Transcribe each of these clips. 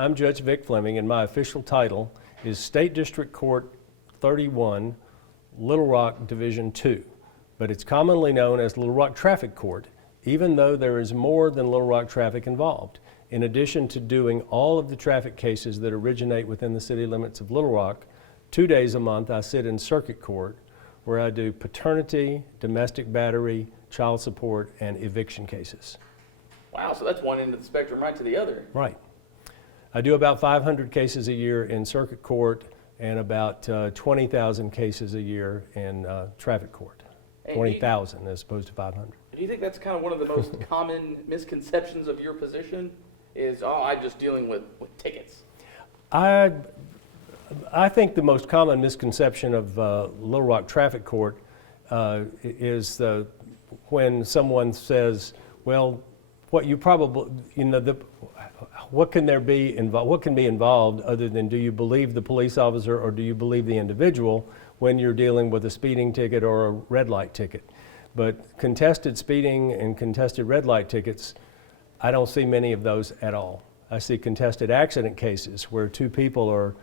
I'm Judge Vic Fleming, and my official title is State District Court 31, Little Rock Division 2, but it's commonly known as Little Rock Traffic Court, even though there is more than Little Rock traffic involved. In addition to doing all of the traffic cases that originate within the city limits of Little Rock, 2 days a month I sit in circuit court where I do paternity, domestic battery, child support, and eviction cases. Wow, so that's one end of the spectrum right to the other. Right. I do about 500 cases a year in circuit court and about 20,000 cases a year in traffic court. 20,000 as opposed to 500. Do you think that's kind of one of the most common misconceptions of your position is, oh, I'm just dealing with tickets? I think the most common misconception of Little Rock Traffic Court is when someone says, well, what you probably, what can be involved other than do you believe the police officer or do you believe the individual when you're dealing with a speeding ticket or a red light ticket? But contested speeding and contested red light tickets, I don't see many of those at all. I see contested accident cases where two people are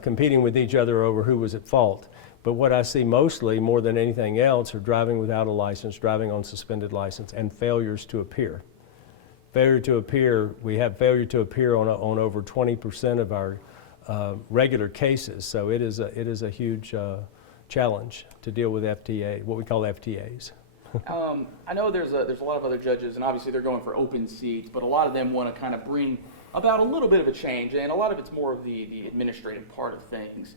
competing with each other over who was at fault. But what I see mostly, more than anything else, are driving without a license, driving on suspended license, and failures to appear. Failure to appear, we have failure to appear on over 20% of our regular cases. So it is a huge challenge to deal with FTA, what we call FTAs. I know there's a lot of other judges, and obviously they're going for open seats, but a lot of them want to kind of bring about a little bit of a change, and a lot of it's more of the administrative part of things.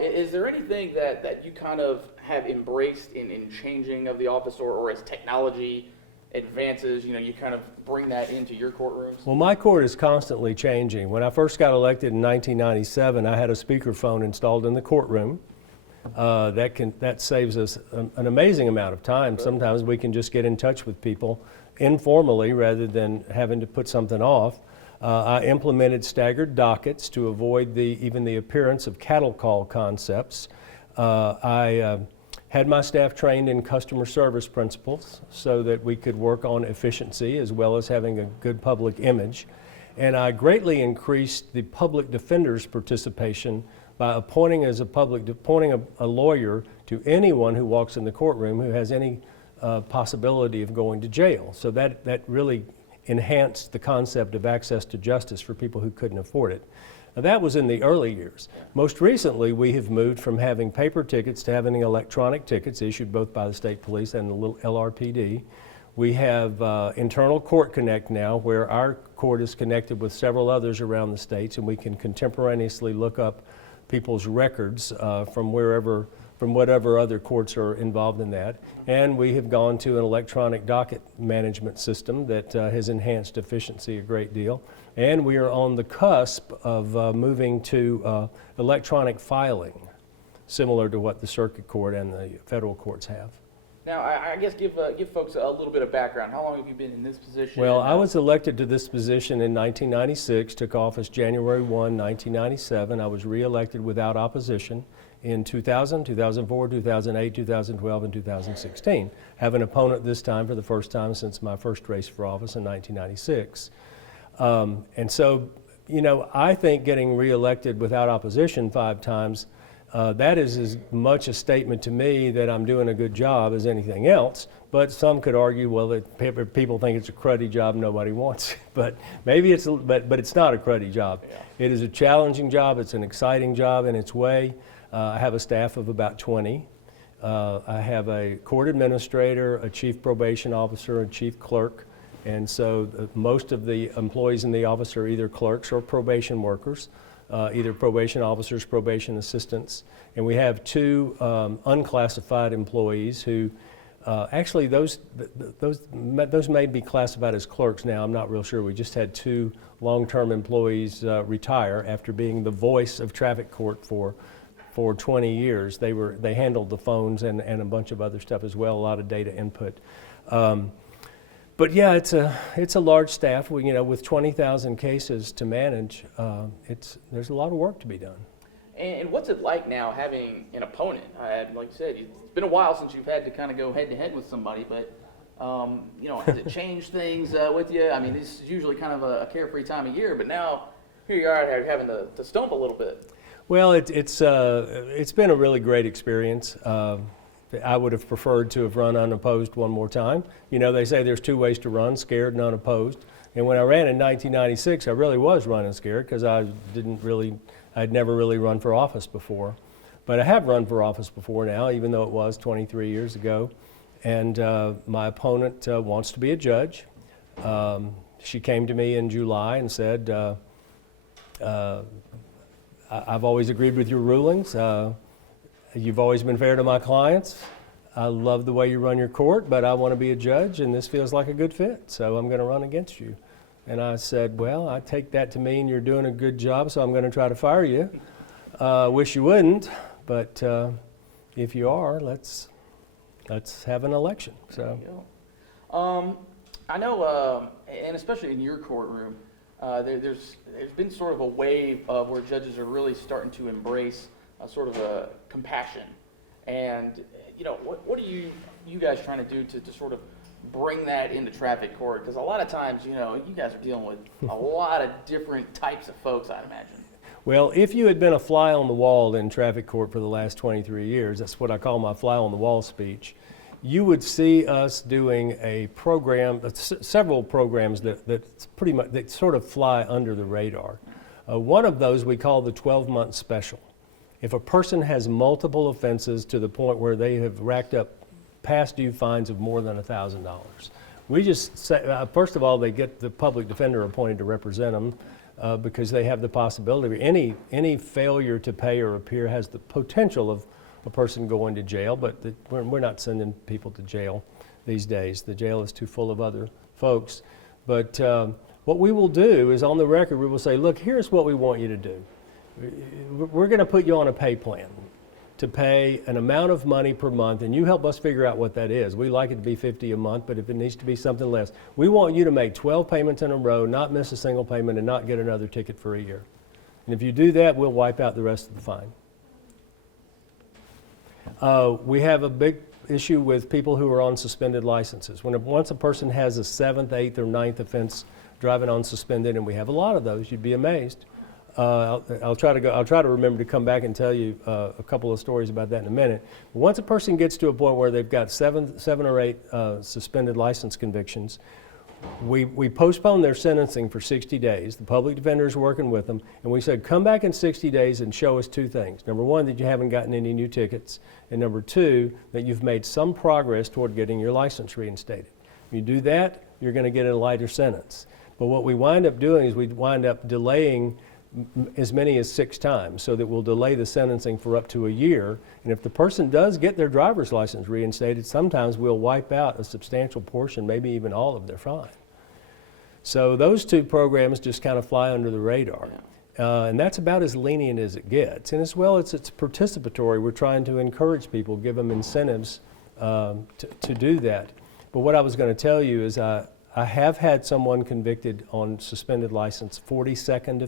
Is there anything that you kind of have embraced in changing of the office, or as technology advances, you kind of bring that into your courtrooms? Well, my court is constantly changing. When I first got elected in 1997, I had a speakerphone installed in the courtroom. That saves us an amazing amount of time. Sometimes we can just get in touch with people informally rather than having to put something off. I implemented staggered dockets to avoid even the appearance of cattle call concepts. I had my staff trained in customer service principles so that we could work on efficiency as well as having a good public image. And I greatly increased the public defender's participation by appointing a lawyer to anyone who walks in the courtroom who has any possibility of going to jail. So that really enhanced the concept of access to justice for people who couldn't afford it. Now, that was in the early years. Most recently, we have moved from having paper tickets to having electronic tickets issued both by the state police and the LRPD. We have internal Court Connect now, where our court is connected with several others around the states, and we can contemporaneously look up people's records from whatever other courts are involved in that. And we have gone to an electronic docket management system that has enhanced efficiency a great deal. And we are on the cusp of moving to electronic filing, similar to what the circuit court and the federal courts have. Now, I guess give folks a little bit of background. How long have you been in this position? Well, I was elected to this position in 1996, took office January 1, 1997. I was reelected without opposition in 2000, 2004, 2008, 2012, and 2016. Have an opponent this time for the first time since my first race for office in 1996. And so, I think getting reelected without opposition 5 times, that is as much a statement to me that I'm doing a good job as anything else. But some could argue, well, that people think it's a cruddy job, nobody wants it. But maybe it's not a cruddy job. Yeah. It is a challenging job. It's an exciting job in its way. I have a staff of about 20. I have a court administrator, a chief probation officer, a chief clerk. And so most of the employees in the office are either clerks or probation workers, either probation officers, probation assistants. And we have 2 unclassified employees who actually those may be classified as clerks now. I'm not real sure. We just had 2 long-term employees retire after being the voice of traffic court for 20 years. They handled the phones and a bunch of other stuff as well, a lot of data input. But yeah, it's a large staff. With 20,000 cases to manage, there's a lot of work to be done. And what's it like now having an opponent? Like you said, it's been a while since you've had to kind of go head to head with somebody, but has it changed things with you? I mean, this is usually kind of a carefree time of year, but now here you are having to stump a little bit. Well, it's been a really great experience. I would have preferred to have run unopposed one more time. You know, they say there's two ways to run, scared and unopposed. And when I ran in 1996, I really was running scared because I'd never really run for office before. But I have run for office before now, even though it was 23 years ago. And my opponent wants to be a judge. She came to me in July and said, I've always agreed with your rulings. You've always been fair to my clients. I love the way you run your court, but I want to be a judge, and this feels like a good fit, so I'm going to run against you. And I said, well, I take that to mean you're doing a good job, so I'm going to try to fire you. Wish you wouldn't, but if you are, let's have an election. So, I know, and especially in your courtroom, there's been sort of a wave of where judges are really starting to embrace sort of a compassion. And you know, what are you guys trying to do to sort of bring that into traffic court? Because a lot of times, you know, you guys are dealing with a lot of different types of folks, I'd imagine. well, if you had been a fly on the wall in traffic court for the last 23 years, that's what I call my fly on the wall speech, you would see us doing a program, several programs that pretty much that sort of fly under the radar. One of those we call the 12-month special. If a person has multiple offenses to the point where they have racked up past due fines of more than $1,000, we just say, first of all, they get the public defender appointed to represent them because they have the possibility. Any failure to pay or appear has the potential of a person going to jail, but we're not sending people to jail these days. The jail is too full of other folks. But what we will do is, on the record, we will say, look, here's what we want you to do. We're going to put you on a pay plan to pay an amount of money per month, and you help us figure out what that is. We like it to be $50 a month, but if it needs to be something less, we want you to make 12 payments in a row, not miss a single payment, and not get another ticket for a year. And if you do that, we'll wipe out the rest of the fine. We have a big issue with people who are on suspended licenses. Once a person has a 7th, 8th, or 9th offense driving on suspended, and we have a lot of those, you'd be amazed. I'll try to remember to come back and tell you a couple of stories about that in a minute. But once a person gets to a point where they've got seven or eight suspended license convictions, we postpone their sentencing for 60 days. The public defender is working with them, and we said, come back in 60 days and show us two things. Number one, that you haven't gotten any new tickets, and number two, that you've made some progress toward getting your license reinstated. If you do that, you're going to get a lighter sentence. But what we wind up doing is we wind up delaying as many as 6 times, so that we'll delay the sentencing for up to a year. And if the person does get their driver's license reinstated, sometimes we'll wipe out a substantial portion, maybe even all of their fine. So those two programs just kind of fly under the radar. And that's about as lenient as it gets. And as well as it's participatory, we're trying to encourage people, give them incentives to do that. But what I was going to tell you is I have had someone convicted on suspended license, 42nd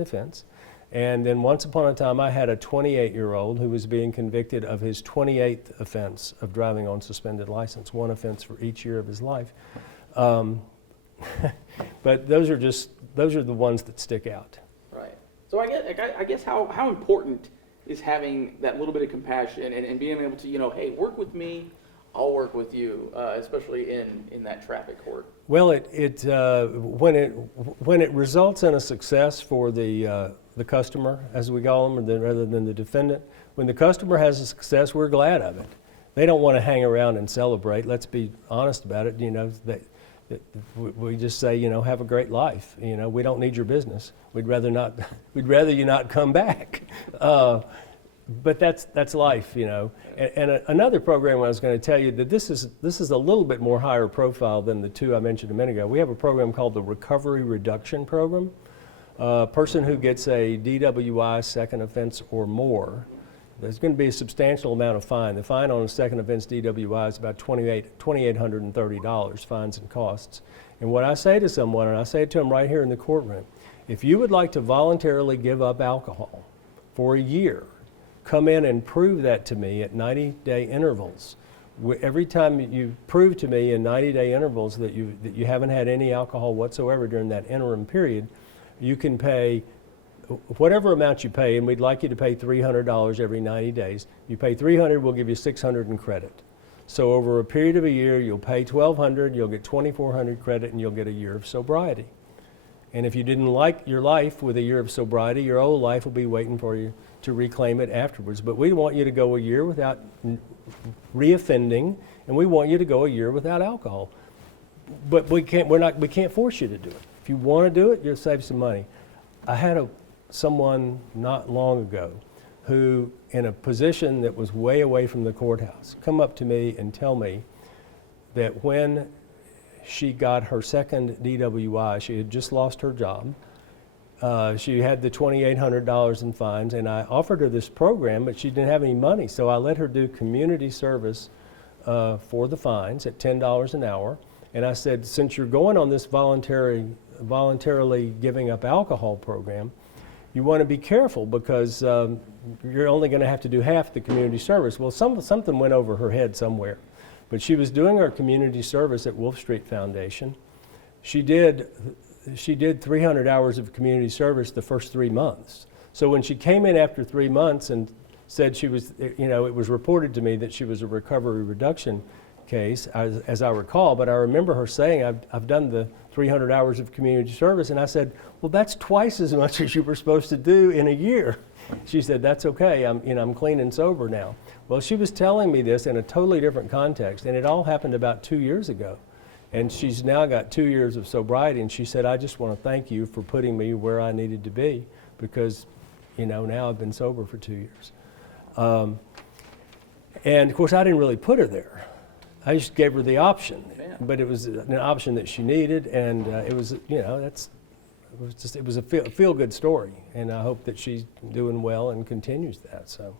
offense, and then once upon a time I had a 28-year-old who was being convicted of his 28th offense of driving on suspended license, one offense for each year of his life. But those are the ones that stick out. Right. So I guess how important is having that little bit of compassion and being able to, hey, work with me, I'll work with you, especially in that traffic court. Well, when it results in a success for the customer, as we call them, rather than the defendant, when the customer has a success, we're glad of it. They don't want to hang around and celebrate. Let's be honest about it. We just say, have a great life. We don't need your business. We'd rather you not come back. But that's life, And another program I was going to tell you that this is a little bit more higher profile than the two I mentioned a minute ago. We have a program called the Recovery Reduction Program. A person who gets a DWI, second offense or more, there's going to be a substantial amount of fine. The fine on a second offense DWI is about $2,830, fines and costs. And what I say to someone, and I say it to them right here in the courtroom, if you would like to voluntarily give up alcohol for a year, come in and prove that to me at 90-day intervals. Every time you prove to me in 90-day intervals that you haven't had any alcohol whatsoever during that interim period, you can pay whatever amount you pay, and we'd like you to pay $300 every 90 days. You pay $300, we'll give you $600 in credit. So over a period of a year, you'll pay $1,200, you'll get $2,400 credit, and you'll get a year of sobriety. And if you didn't like your life with a year of sobriety, your old life will be waiting for you to reclaim it afterwards. But we want you to go a year without reoffending, and we want you to go a year without alcohol. But we can't force you to do it. If you want to do it, you'll save some money. I had someone not long ago who, in a position that was way away from the courthouse, come up to me and tell me that when she got her second DWI, she had just lost her job. She had the $2,800 in fines, and I offered her this program, but she didn't have any money, so I let her do community service for the fines at $10 an hour. And I said, since you're going on this voluntarily giving up alcohol program, you want to be careful because you're only going to have to do half the community service. Well, something went over her head somewhere. But she was doing her community service at Wolf Street Foundation. She did 300 hours of community service the first 3 months. So when she came in after 3 months and said she was, it was reported to me that she was a recovery reduction case, as I recall, but I remember her saying, I've done the 300 hours of community service, and I said, well, that's twice as much as you were supposed to do in a year. She said, that's okay, I'm clean and sober now. Well, she was telling me this in a totally different context, and it all happened about 2 years ago. And she's now got 2 years of sobriety, and she said, I just want to thank you for putting me where I needed to be, because, now I've been sober for 2 years. And of course, I didn't really put her there. I just gave her the option, but it was an option that she needed, and it was, it was a feel-good story, and I hope that she's doing well and continues that. So,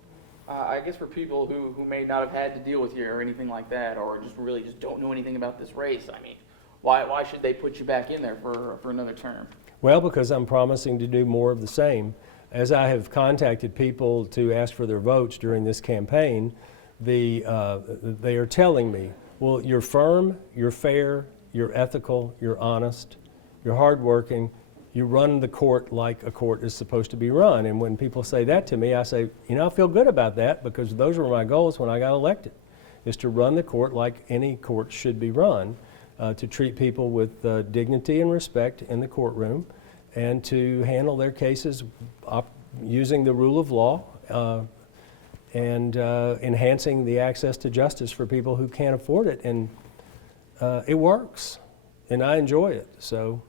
I guess for people who may not have had to deal with you or anything like that, or just really just don't know anything about this race, I mean, why should they put you back in there for another term? Well, because I'm promising to do more of the same. As I have contacted people to ask for their votes during this campaign, they are telling me, well, you're firm, you're fair, you're ethical, you're honest, you're hardworking, you run the court like a court is supposed to be run. And when people say that to me, I say, I feel good about that, because those were my goals when I got elected, is to run the court like any court should be run, to treat people with dignity and respect in the courtroom, and to handle their cases using the rule of law, and enhancing the access to justice for people who can't afford it. And it works, and I enjoy it. So,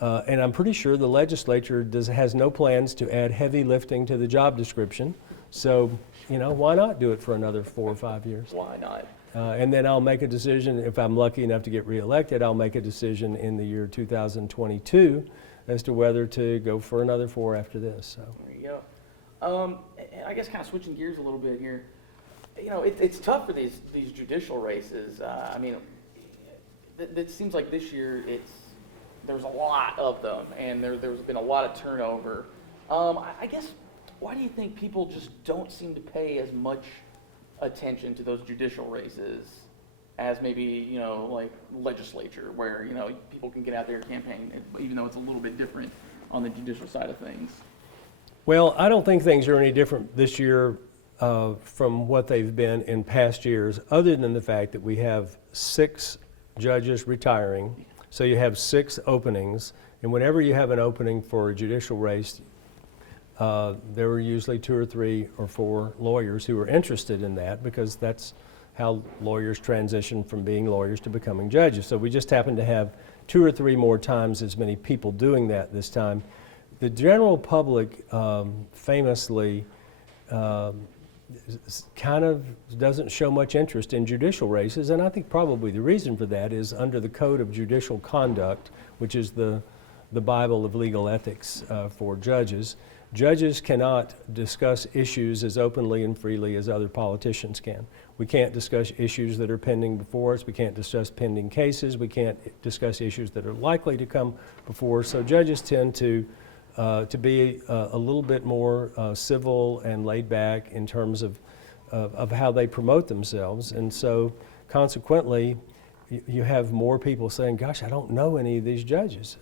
and I'm pretty sure the legislature has no plans to add heavy lifting to the job description. So, why not do it for another 4 or 5 years? Why not? And then I'll make a decision, if I'm lucky enough to get reelected, I'll make a decision in the year 2022 as to whether to go for another 4 after this. So. There you go. I guess kind of switching gears a little bit here, it's tough for these judicial races. I mean, it seems like this year there's a lot of them, and there's been a lot of turnover. I guess, why do you think people just don't seem to pay as much attention to those judicial races as maybe, like legislature, where, people can get out there and campaign, even though it's a little bit different on the judicial side of things? Well, I don't think things are any different this year from what they've been in past years, other than the fact that we have 6 judges retiring. So you have 6 openings, and whenever you have an opening for a judicial race, there are usually 2 or 3 or 4 lawyers who are interested in that, because that's how lawyers transition from being lawyers to becoming judges. So we just happen to have 2 or 3 more times as many people doing that this time. The general public famously kind of doesn't show much interest in judicial races, and I think probably the reason for that is under the Code of Judicial Conduct, which is the Bible of legal ethics for judges. Judges cannot discuss issues as openly and freely as other politicians can. We can't discuss issues that are pending before us. We can't discuss pending cases. We can't discuss issues that are likely to come before us. So judges tend to be a little bit more civil and laid back in terms of how they promote themselves. And so consequently, you have more people saying, gosh, I don't know any of these judges.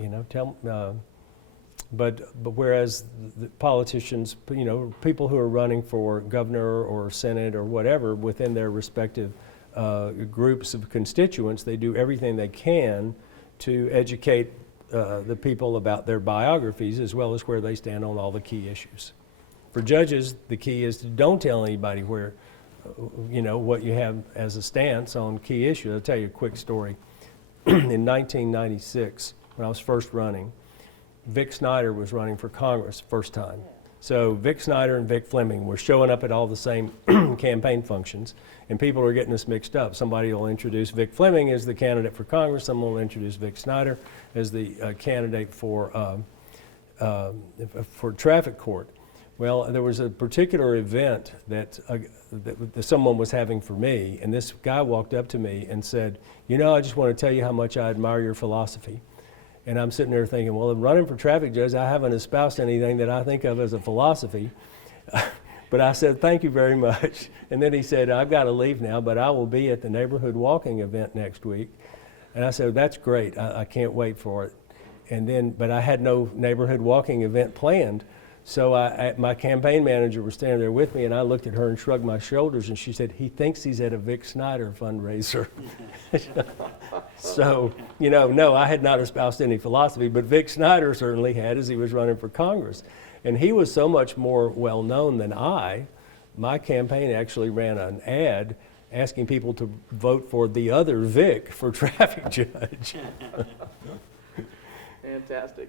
you know, but whereas the politicians, you know, people who are running for governor or senate or whatever within their respective groups of constituents, they do everything they can to educate the people about their biographies as well as where they stand on all the key issues. For judges, the key is to don't tell anybody where, you know, what you have as a stance on key issues. I'll tell you a quick story. In 1996, when I was first running, Vic Snyder was running for Congress first time. So Vic Snyder and Vic Fleming were showing up at all the same campaign functions, and people are getting us mixed up. Somebody will introduce Vic Fleming as the candidate for Congress, someone will introduce Vic Snyder as the candidate for traffic court. Well, there was a particular event that someone was having for me, and this guy walked up to me and said, you know, I just want to tell you how much I admire your philosophy. And I'm sitting there thinking, well, in running for traffic judge, I haven't espoused anything that I think of as a philosophy. But I said, thank you very much. And then he said, I've got to leave now, but I will be at the neighborhood walking event next week. And I said, that's great. I can't wait for it. And then, but I had no neighborhood walking event planned. So my campaign manager was standing there with me, and I looked at her and shrugged my shoulders, and she said, he thinks he's at a Vic Snyder fundraiser. So, you know, no, I had not espoused any philosophy, but Vic Snyder certainly had as he was running for Congress. And he was so much more well-known than I. My campaign actually ran an ad asking people to vote for the other Vic for traffic judge. Fantastic.